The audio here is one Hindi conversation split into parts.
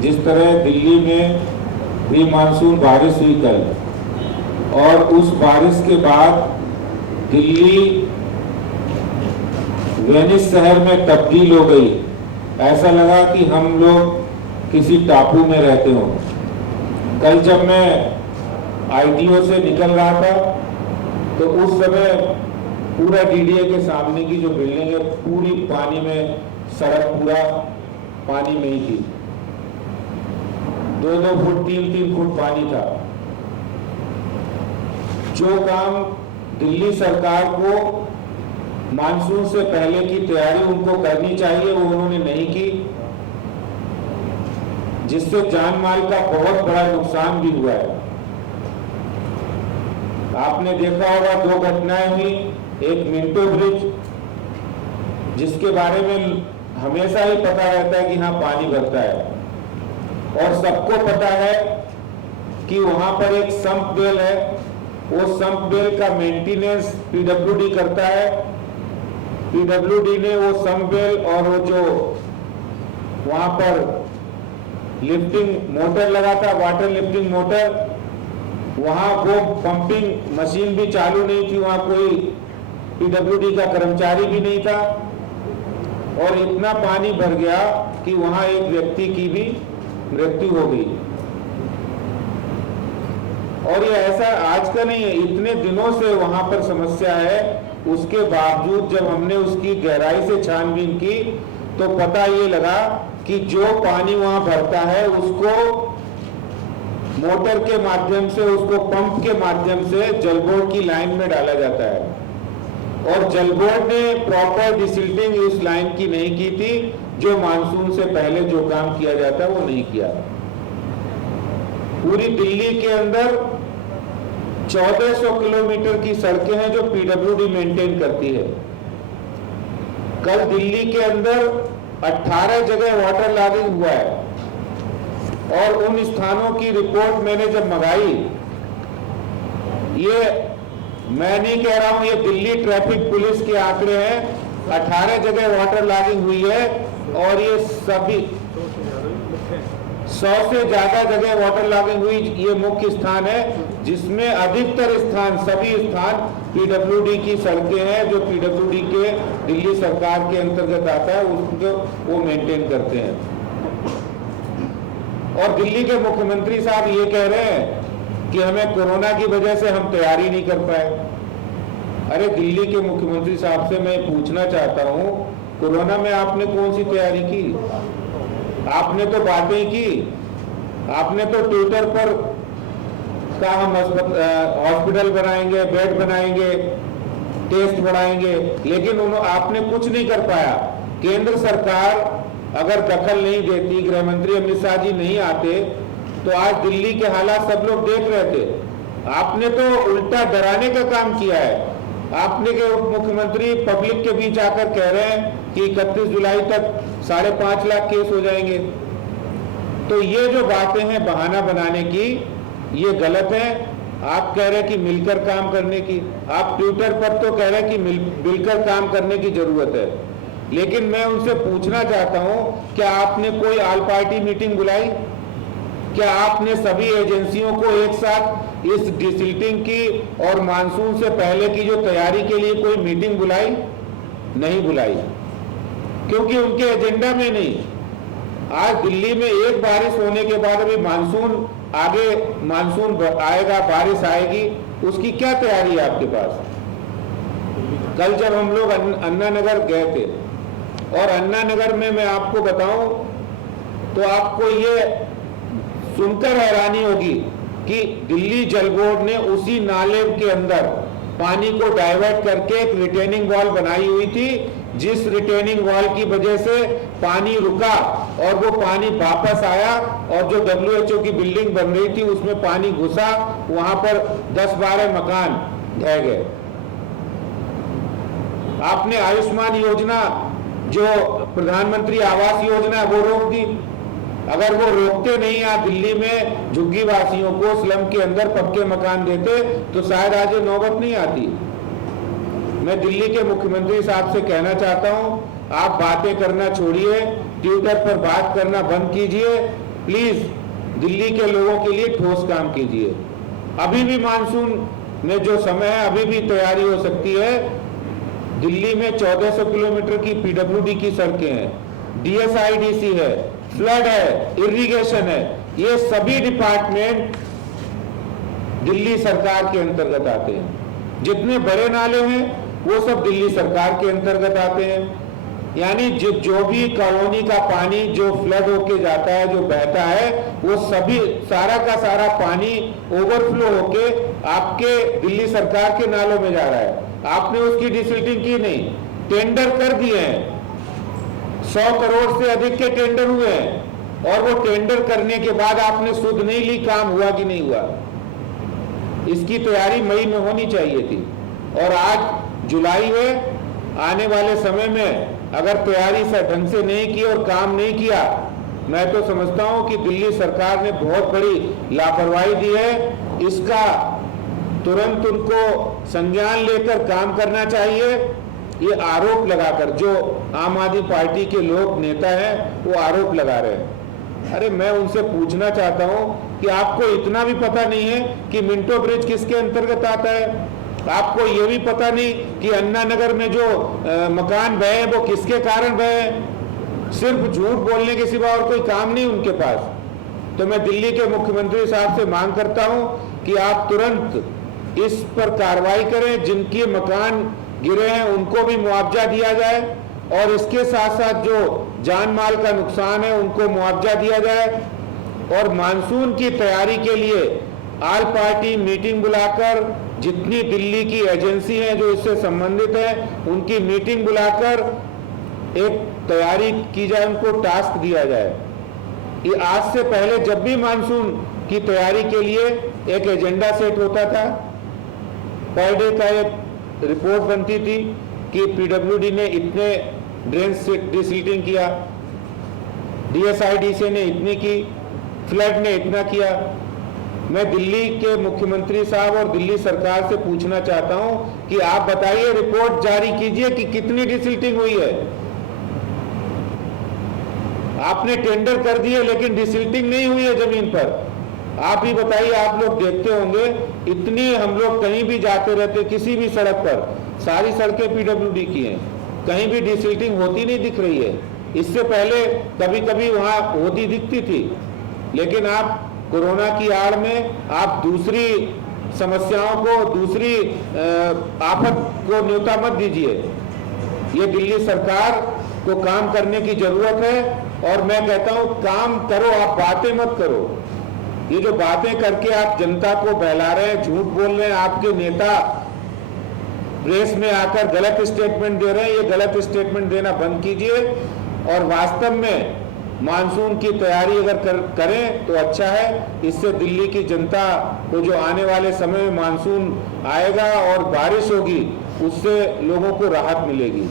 जिस तरह दिल्ली में प्री मानसून बारिश हुई कल, और उस बारिश के बाद दिल्ली वेनिस शहर में तब्दील हो गई। ऐसा लगा कि हम लोग किसी टापू में रहते हो। कल जब मैं आईटीओ से निकल रहा था तो उस समय पूरा डीडीए के सामने की जो बिल्डिंग है पूरी पानी में, सड़क पूरा पानी में ही थी। 2-2 फुट 3-3 फुट पानी था। जो काम दिल्ली सरकार को मानसून से पहले की तैयारी उनको करनी चाहिए वो उन्होंने नहीं की, जिससे जान माल का बहुत बड़ा नुकसान भी हुआ है। आपने देखा होगा 2 घटनाएं हुई। एक मिंटो ब्रिज, जिसके बारे में हमेशा ही पता रहता है कि हाँ पानी भरता है, और सबको पता है कि वहां पर एक सम्प वेल है। वो सम्प वेल का मेंटेनेंस पीडब्ल्यूडी करता है। पीडब्ल्यूडी ने वो सम्प वेल और वो जो वहां पर लिफ्टिंग मोटर लगा था, वाटर लिफ्टिंग मोटर, वहां वो पंपिंग मशीन भी चालू नहीं थी, वहां कोई पीडब्ल्यूडी का कर्मचारी भी नहीं था, और इतना पानी भर गया कि वहां एक व्यक्ति की भी मृत्यु हो गई। और ये ऐसा आज का नहीं है, इतने दिनों से वहां पर समस्या है। उसके बावजूद जब हमने उसकी गहराई से छानबीन की तो पता ये लगा कि जो पानी वहां भरता है उसको मोटर के माध्यम से, उसको पंप के माध्यम से जल बोर्ड की लाइन में डाला जाता है, और जल बोर्ड ने प्रॉपर डिसिल्टिंग इस लाइन की नहीं की थी। जो मानसून से पहले जो काम किया जाता है वो नहीं किया। पूरी दिल्ली के अंदर 1400 किलोमीटर की सड़कें हैं जो पीडब्ल्यूडी मेंटेन करती है। कल दिल्ली के अंदर 18 जगह वाटर लॉगिंग हुआ है, और उन स्थानों की रिपोर्ट मैंने जब मंगाई, ये मैं नहीं कह रहा हूं, ये दिल्ली ट्रैफिक पुलिस के आंकड़े हैं। 18 जगह वाटर लॉगिंग हुई है, और ये सभी 100 से ज्यादा जगह वाटर लॉगिंग हुई। ये मुख्य स्थान है जिसमें अधिकतर स्थान, सभी स्थान पीडब्ल्यूडी की सड़कें हैं, जो पीडब्ल्यूडी के दिल्ली सरकार के अंतर्गत आता है, उसको वो मेंटेन करते हैं। और दिल्ली के मुख्यमंत्री साहब ये कह रहे हैं कि हमें कोरोना की वजह से हम तैयारी नहीं कर पाए। अरे दिल्ली के मुख्यमंत्री साहब से मैं पूछना चाहता हूं, कोरोना में आपने कौन सी तैयारी की? आपने तो बातें की, आपने तो ट्विटर पर कहा हम हॉस्पिटल बनाएंगे, बेड बनाएंगे, टेस्ट बढ़ाएंगे, लेकिन आपने कुछ नहीं कर पाया। केंद्र सरकार अगर दखल नहीं देती, गृह मंत्री अमित शाह जी नहीं आते, तो आज दिल्ली के हालात सब लोग देख रहे थे। आपने तो उल्टा डराने का काम किया है। आपने के उप मुख्यमंत्री पब्लिक के बीच आकर कह रहे हैं कि 31 जुलाई तक 5.5 लाख केस हो जाएंगे। तो ये जो बातें हैं बहाना बनाने की, ये गलत है। आप कह रहे हैं कि मिलकर काम करने की, आप ट्विटर पर तो कह रहे हैं कि मिलकर काम करने की जरूरत है, लेकिन मैं उनसे पूछना चाहता हूं, क्या आपने कोई ऑल पार्टी मीटिंग बुलाई? क्या आपने सभी एजेंसियों को एक साथ इस डिसिल्टिंग की और मानसून से पहले की जो तैयारी के लिए कोई मीटिंग बुलाई? नहीं बुलाई, क्योंकि उनके एजेंडा में नहीं। आज दिल्ली में एक बारिश होने के बाद अभी मानसून आगे, मानसून आएगा, बारिश आएगी, उसकी क्या तैयारी है आपके पास? कल जब हम लोग अन्ना नगर गए थे, और अन्ना नगर में मैं आपको बताऊं तो आपको ये सुनकर हैरानी होगी कि दिल्ली जल बोर्ड ने उसी नाले के अंदर पानी को डाइवर्ट करके एक रिटेनिंग वॉल बनाई हुई थी, जिस रिटेनिंग वॉल की वजह से पानी रुका और वो पानी वापस आया, और जो WHO की बिल्डिंग बन रही थी उसमें पानी घुसा, वहां पर 10-12 मकान ढह गए। आपने आयुष्मान योजना, जो प्रधानमंत्री आवास योजना, वो रोक दी। अगर वो रोकते नहीं, आज दिल्ली में झुग्गी वासियों को स्लम के अंदर पक्के मकान देते, तो शायद आज ये नौबत नहीं आती। मैं दिल्ली के मुख्यमंत्री साहब से कहना चाहता हूं, आप बातें करना छोड़िए, ट्विटर पर बात करना बंद कीजिए, प्लीज दिल्ली के लोगों के लिए ठोस काम कीजिए। अभी भी मानसून में जो समय है, अभी भी तैयारी हो सकती है। दिल्ली में 1400 किलोमीटर की पीडब्ल्यूडी की सड़कें हैं, डीएसआईडीसी है, फ्लड है, इरिगेशन है, ये सभी डिपार्टमेंट दिल्ली सरकार के अंतर्गत आते हैं। जितने बड़े नाले हैं वो सब दिल्ली सरकार के अंतर्गत आते हैं। यानी जो भी कॉलोनी का पानी जो फ्लड होके जाता है, जो बहता है, वो सभी सारा का सारा पानी ओवरफ्लो होके आपके दिल्ली सरकार के नालों में जा रहा है। आपने उसकी डिसिल्टिंग की नहीं, टेंडर कर दिए हैं, 100 करोड़ से अधिक के टेंडर हुए हैं, और वो टेंडर करने के बाद आपने सुध नहीं ली, काम हुआ कि नहीं हुआ। इसकी तैयारी मई में होनी चाहिए थी, और आज जुलाई है। आने वाले समय में अगर तैयारी से ढंग से नहीं की और काम नहीं किया, मैं तो समझता हूं कि दिल्ली सरकार ने बहुत बड़ी लापरवाही दी है। इसका तुरंत उनको संज्ञान लेकर काम करना चाहिए। ये आरोप लगाकर, जो आम आदमी पार्टी के लोग नेता हैं वो आरोप लगा रहे हैं। अरे मैं उनसे पूछना चाहता हूं कि आपको इतना भी पता नहीं है कि मिंटो ब्रिज किसके अंतर्गत आता है? आपको ये भी पता नहीं कि अन्ना नगर में जो मकान बहे वो किसके कारण बहे? सिर्फ झूठ बोलने के सिवा और कोई काम नहीं उनके पास। तो मैं दिल्ली के मुख्यमंत्री साहब से मांग करता हूं कि आप तुरंत इस पर कार्रवाई करें। जिनके मकान गिरे हैं उनको भी मुआवजा दिया जाए, और इसके साथ साथ जो जान माल का नुकसान है उनको मुआवजा दिया जाए। और मानसून की तैयारी के लिए ऑल पार्टी मीटिंग बुलाकर, जितनी दिल्ली की एजेंसी हैं जो इससे संबंधित हैं, उनकी मीटिंग बुलाकर एक तैयारी की जाए, उनको टास्क दिया जाए। ये आज से पहले जब भी मानसून की तैयारी के लिए एक एजेंडा सेट होता था, पर डे का एक रिपोर्ट बनती थी कि पीडब्ल्यूडी ने इतने ड्रेन से डिसिल्टिंग किया, डीएसआईडीसी ने इतनी की, फ्लड ने इतना किया। मैं दिल्ली के मुख्यमंत्री साहब और दिल्ली सरकार से पूछना चाहता हूं कि आप बताइए, रिपोर्ट जारी कीजिए कि कितनी डिसिल्टिंग हुई है। आपने टेंडर कर दिए लेकिन डिसिल्टिंग नहीं हुई है जमीन पर। आप ही बताइए, आप लोग देखते होंगे, इतनी हम लोग कहीं भी जाते रहते, किसी भी सड़क पर, सारी सड़कें पीडब्ल्यूडी की हैं, कहीं भी डिसिल्टिंग होती नहीं दिख रही है। इससे पहले कभी कभी वहां होती दिखती थी, लेकिन आप कोरोना की आड़ में आप दूसरी समस्याओं को, दूसरी आफत को न्योता मत दीजिए। ये दिल्ली सरकार को काम करने की जरूरत है, और मैं कहता हूं काम करो, आप बातें मत करो। ये जो बातें करके आप जनता को बहला रहे हैं, झूठ बोल रहे हैं, आपके नेता प्रेस में आकर गलत स्टेटमेंट दे रहे हैं, ये गलत स्टेटमेंट देना बंद कीजिए। और वास्तव में मानसून की तैयारी अगर करें तो अच्छा है। इससे दिल्ली की जनता को जो आने वाले समय में मानसून आएगा और बारिश होगी, उससे लोगों को राहत मिलेगी।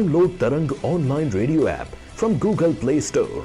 Download Tarang online radio app from Google Play Store.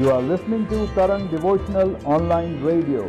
You are listening to Tarang Devotional Online Radio.